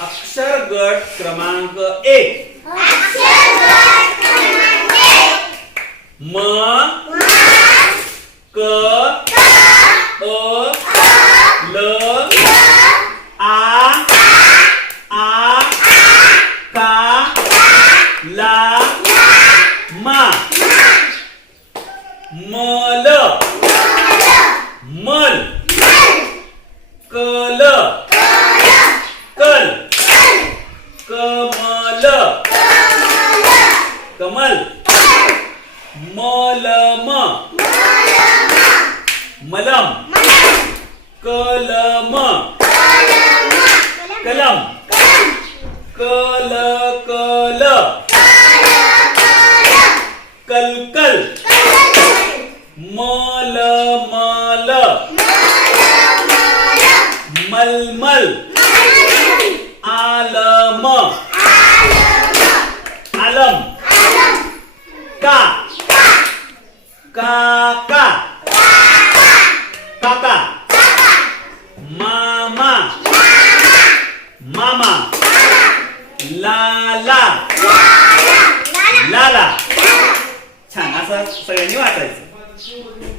अक्षर गट क्रमांक एक म. क. अ ल. आ. आ. का. ला. मा. मल. मल. कल. मल कमल. मलम. मलम. कलम. कलम. कल कल कलकल. मल मल मलमल. आलम. आलम। का? काका। काका। मामा। मामा। लाला। लाला। छान असं सगळ्यांनी वाचायचं.